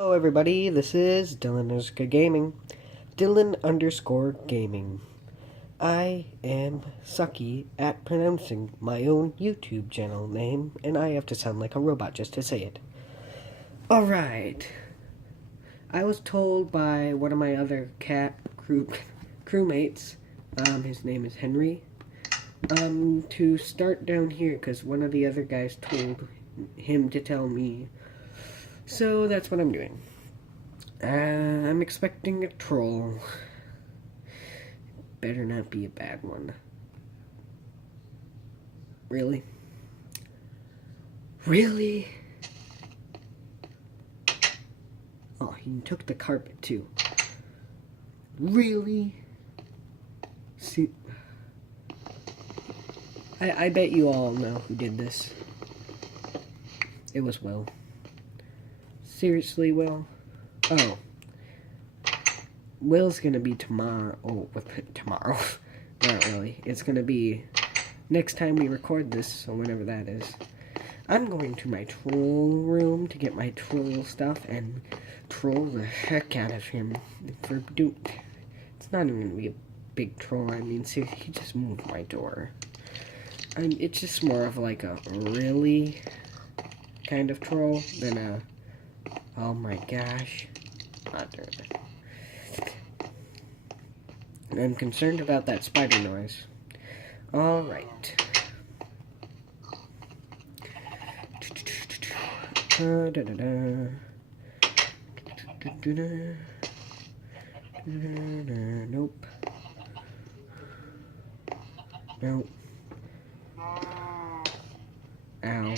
Hello everybody, this is Dylan_Gaming. Dylan_Gaming. I am sucky at pronouncing my own YouTube channel name, and I have to sound like a robot just to say it. Alright. I was told by one of my other crewmates, his name is Henry, to start down here, because one of the other guys told him to tell me. So that's what I'm doing. I'm expecting a troll. Better not be a bad one. Really? Really? Oh, he took the carpet too. Really? See, I bet you all know who did this. It was Will. Seriously, Will? Oh. Will's gonna be tomorrow. Oh, tomorrow. Not really. It's gonna be next time we record this, or whenever that is. I'm going to my troll room to get my troll stuff and troll the heck out of him for it's not even gonna be a big troll. I mean, see, he just moved my door. It's just more of like a really kind of troll than a oh my gosh. Not doing it. I'm concerned about that spider noise. Alright. Nope. Nope. Ow.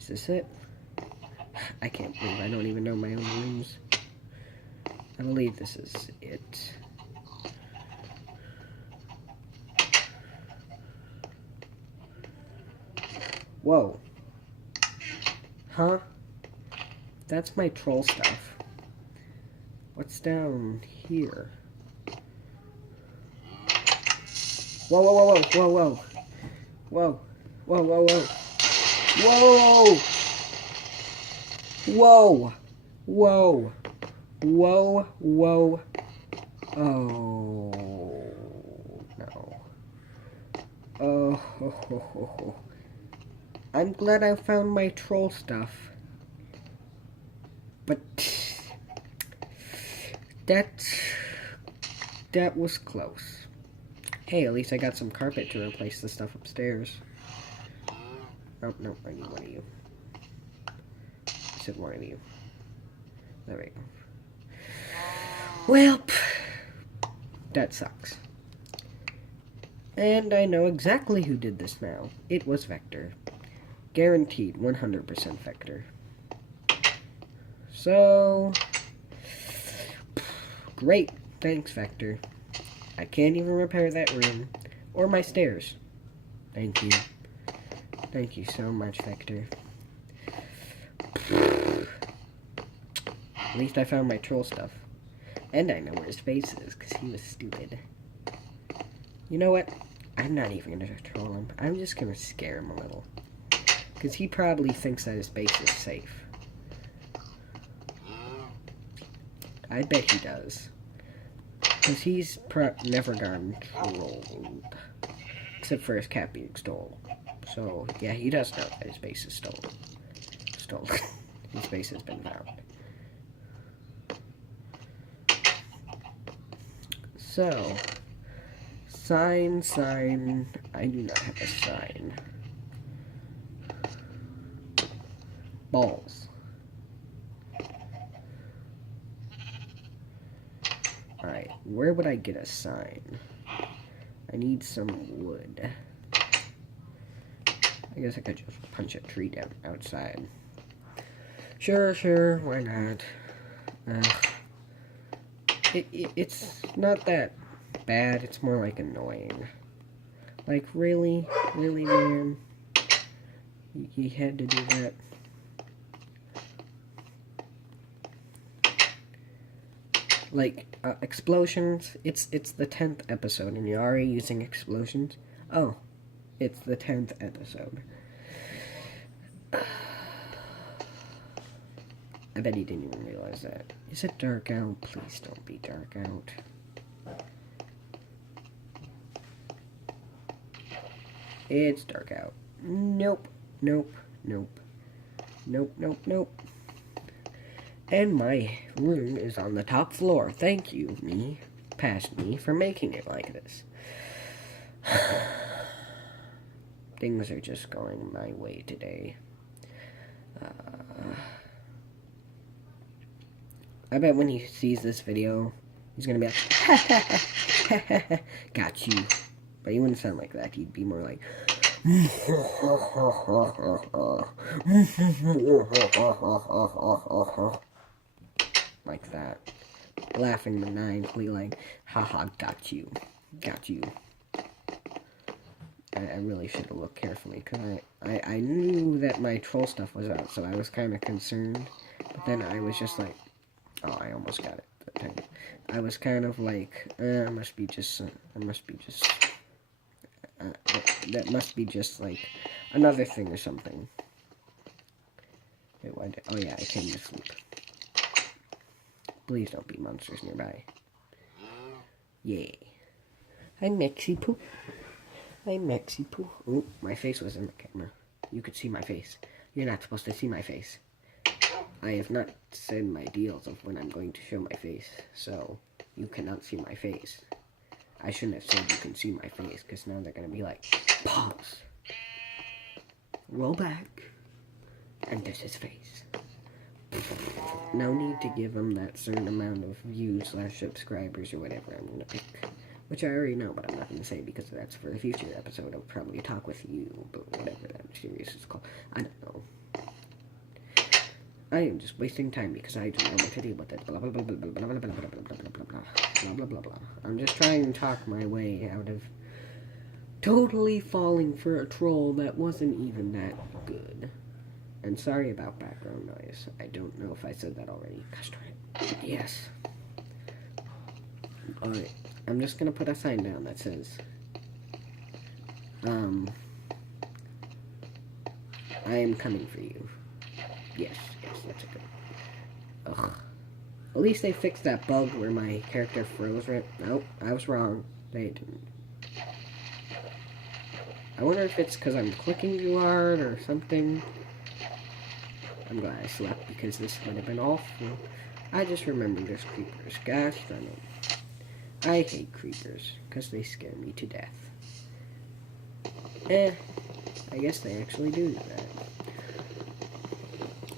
Is this it? I can't believe I don't even know my own rooms. I believe this is it. Whoa. Huh? That's my troll stuff. What's down here? Whoa, whoa, whoa, whoa, whoa, whoa. Whoa, whoa, whoa, whoa. Whoa! Whoa! Whoa! Whoa! Oh no! Oh! I'm glad I found my troll stuff, but that was close. Hey, at least I got some carpet to replace the stuff upstairs. Oh no! I need one of you. Said one of you. There we go. Well, that sucks. And I know exactly who did this now. It was Vector. Guaranteed 100% Vector. So, great. Thanks, Vector. I can't even repair that room or my stairs. Thank you. Thank you so much, Vector. At least I found my troll stuff. And I know where his face is, because he was stupid. You know what? I'm not even going to troll him. I'm just going to scare him a little. Because he probably thinks that his base is safe. I bet he does. Because he's never gone trolled. Except for his cat being stolen. So, yeah, he does know that his base is stolen. His base has been found. So, sign. I do not have a sign. Balls. Alright, where would I get a sign? I need some wood. I guess I could just punch a tree down outside. Sure, why not? It's not that bad, it's more like annoying. Like, really? Really, man? You had to do that? Like, explosions, it's the 10th episode, and you're already using explosions? Oh, it's the 10th episode. I bet he didn't even realize that. Is it dark out? Please don't be dark out. It's dark out. Nope. Nope. Nope. Nope. Nope. Nope. And my room is on the top floor. Thank you, past me, for making it like this. Things are just going my way today. I bet when he sees this video, he's gonna be like, got you. But he wouldn't sound like that. He'd be more like, like that. Laughing maniacally like, haha, got you. Got you. I really should have looked carefully, because I knew that my troll stuff was out, so I was kind of concerned. But then I was just like, oh, I almost got it that time. I was kind of like, that must be just like another thing or something. Wait, oh yeah, I can't use sleep. Please don't be monsters nearby. Yay. Hi, Mexi Poo. Hi, Mexi Poo. Oh, my face was in the camera. You could see my face. You're not supposed to see my face. I have not said my deals of when I'm going to show my face, so you cannot see my face. I shouldn't have said you can see my face, because now they're going to be like, pause. Roll back. And this is face. No need to give them that certain amount of views / subscribers or whatever I'm going to pick. Which I already know, but I'm not going to say because that's for a future episode. I'll probably talk with you, but whatever that series is called. I don't know. I am just wasting time because I don't know what to do with it. Blah blah blah blah blah blah blah blah blah blah blah blah blah blah blah blah. I'm just trying to talk my way out of totally falling for a troll that wasn't even that good. And sorry about background noise. I don't know if I said that already. Gosh darn it. Yes. Alright. I'm just gonna put a sign down that says, I am coming for you. Yes, that's a good. Ugh. At least they fixed that bug where my character froze right. Nope, I was wrong. They didn't. I wonder if it's because I'm clicking too hard or something. I'm glad I slept because this would have been awful. I just remembered there's creepers. Gosh darn it. I hate creepers because they scare me to death. I guess they actually do that.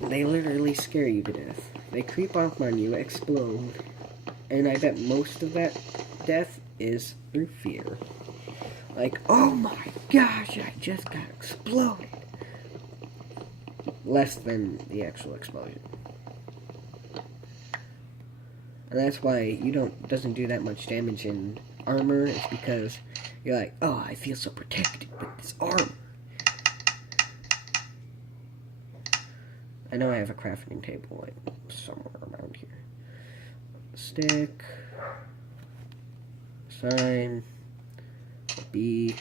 They literally scare you to death. They creep up on you, explode, and I bet most of that death is through fear. Like, oh my gosh, I just got exploded. Less than the actual explosion. And that's why doesn't do that much damage in armor. It's because you're like, oh, I feel so protected with this armor. I know I have a crafting table like somewhere around here. Stick, sign, B,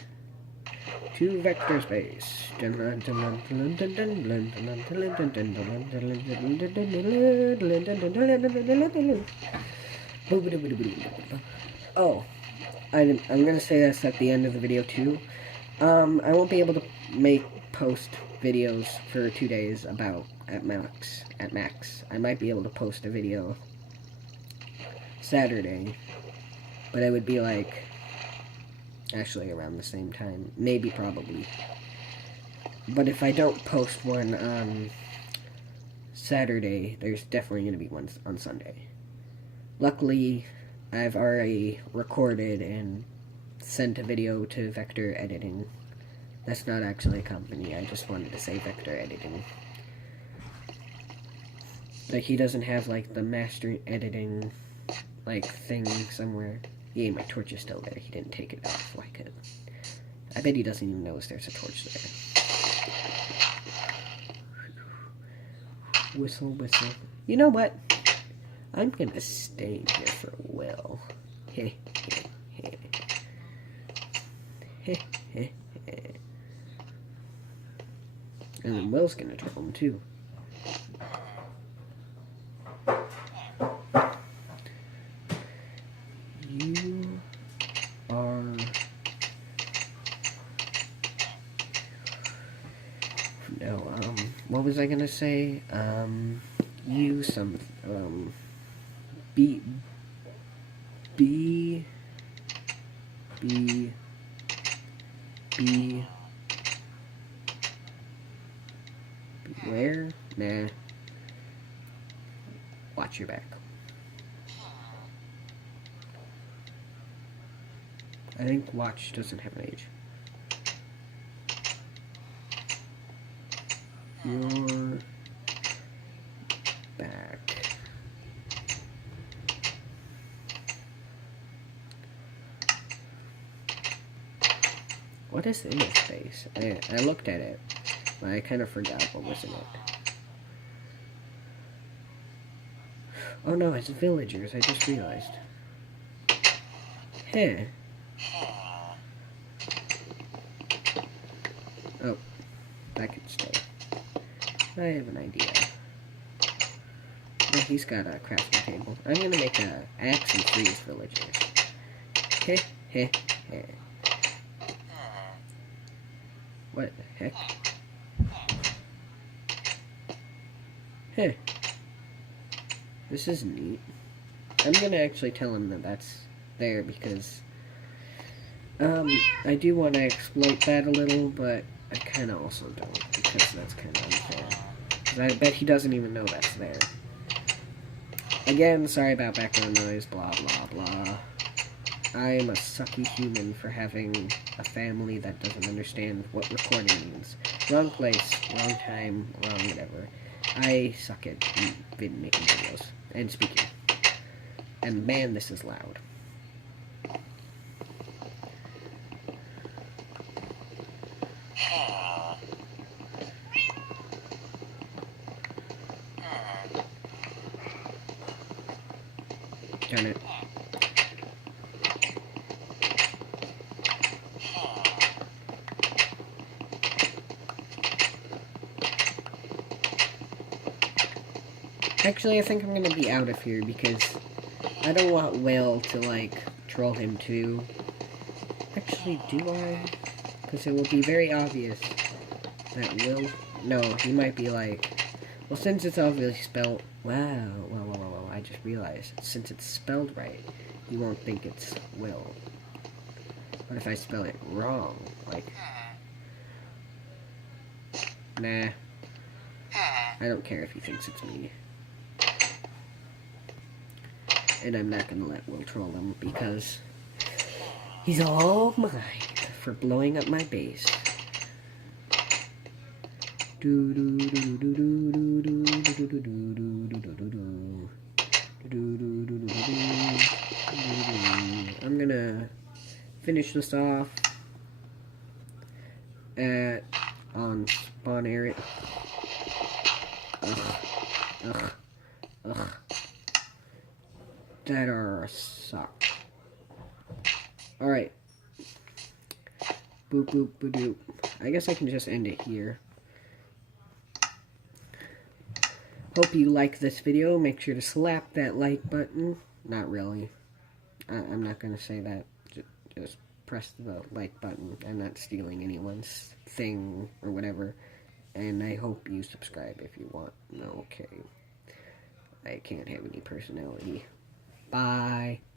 2 vector space. Oh, I'm gonna say this at the end of the video too. I won't be able to post videos for 2 days at max. I might be able to post a video Saturday, but it would be like actually around the same time, maybe probably. But if I don't post one on Saturday, there's definitely going to be one on Sunday. Luckily, I've already recorded and sent a video to Vector Editing. That's not actually a company, I just wanted to say Vector Editing. Like, he doesn't have, like, the master editing, like, thing somewhere. Yay, my torch is still there. He didn't take it off like it. I bet he doesn't even notice there's a torch there. Whistle, whistle. You know what? I'm gonna stay here for a while. Heh, heh, heh. Heh, heh, heh. And then Will's gonna troll him too. You are... No, what was I gonna say? You some, be beware? Nah. Watch your back. I think watch doesn't have an age. Your back. What is in his face? I looked at it, but I kind of forgot what was in it. Oh no, it's villagers, I just realized. Heh. Oh, that could stay. I have an idea. Oh, he's got a crafting table. I'm gonna make a axe and freeze villagers. Heh, heh, heh. What the heck? Hey. This is neat. I'm gonna actually tell him that that's there because I do want to exploit that a little, but I kind of also don't because that's kind of unfair. Because I bet he doesn't even know that's there. Again, sorry about background noise, blah blah blah. I am a sucky human for having a family that doesn't understand what recording means. Wrong place, wrong time, wrong whatever. I suck at making videos and speaking. And man, this is loud. Darn it. Actually, I think I'm gonna be out of here because I don't want Will to, like, troll him too. Actually, do I? Because it will be very obvious that Will... No, he might be like... Well, since it's obviously spelled... Wow, I just realized. Since it's spelled right, he won't think it's Will. But if I spell it wrong, like... Nah. I don't care if he thinks it's me. And I'm not gonna let Will troll him because he's all mine for blowing up my base. I'm gonna finish this off on spawn area. Ugh. That are a suck. Alright. Boop, boop, boop, boop. I guess I can just end it here. Hope you like this video. Make sure to slap that like button. Not really. I'm not going to say that. Just press the like button. I'm not stealing anyone's thing or whatever. And I hope you subscribe if you want. Okay. I can't have any personality. Bye.